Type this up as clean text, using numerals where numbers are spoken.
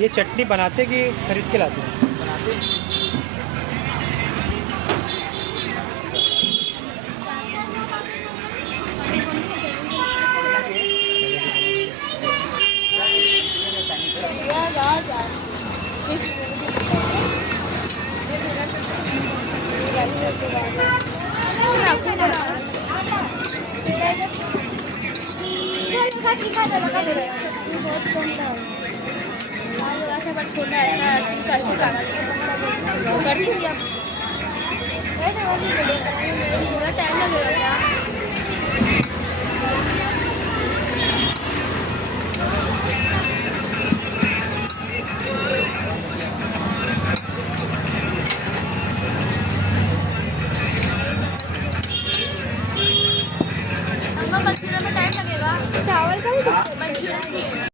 ये चटनी बनाते कि खरीद के लाते हैं? बनाते हैं। टाइम लगेगा। मंचूरियन में टाइम लगेगा। चावल का भी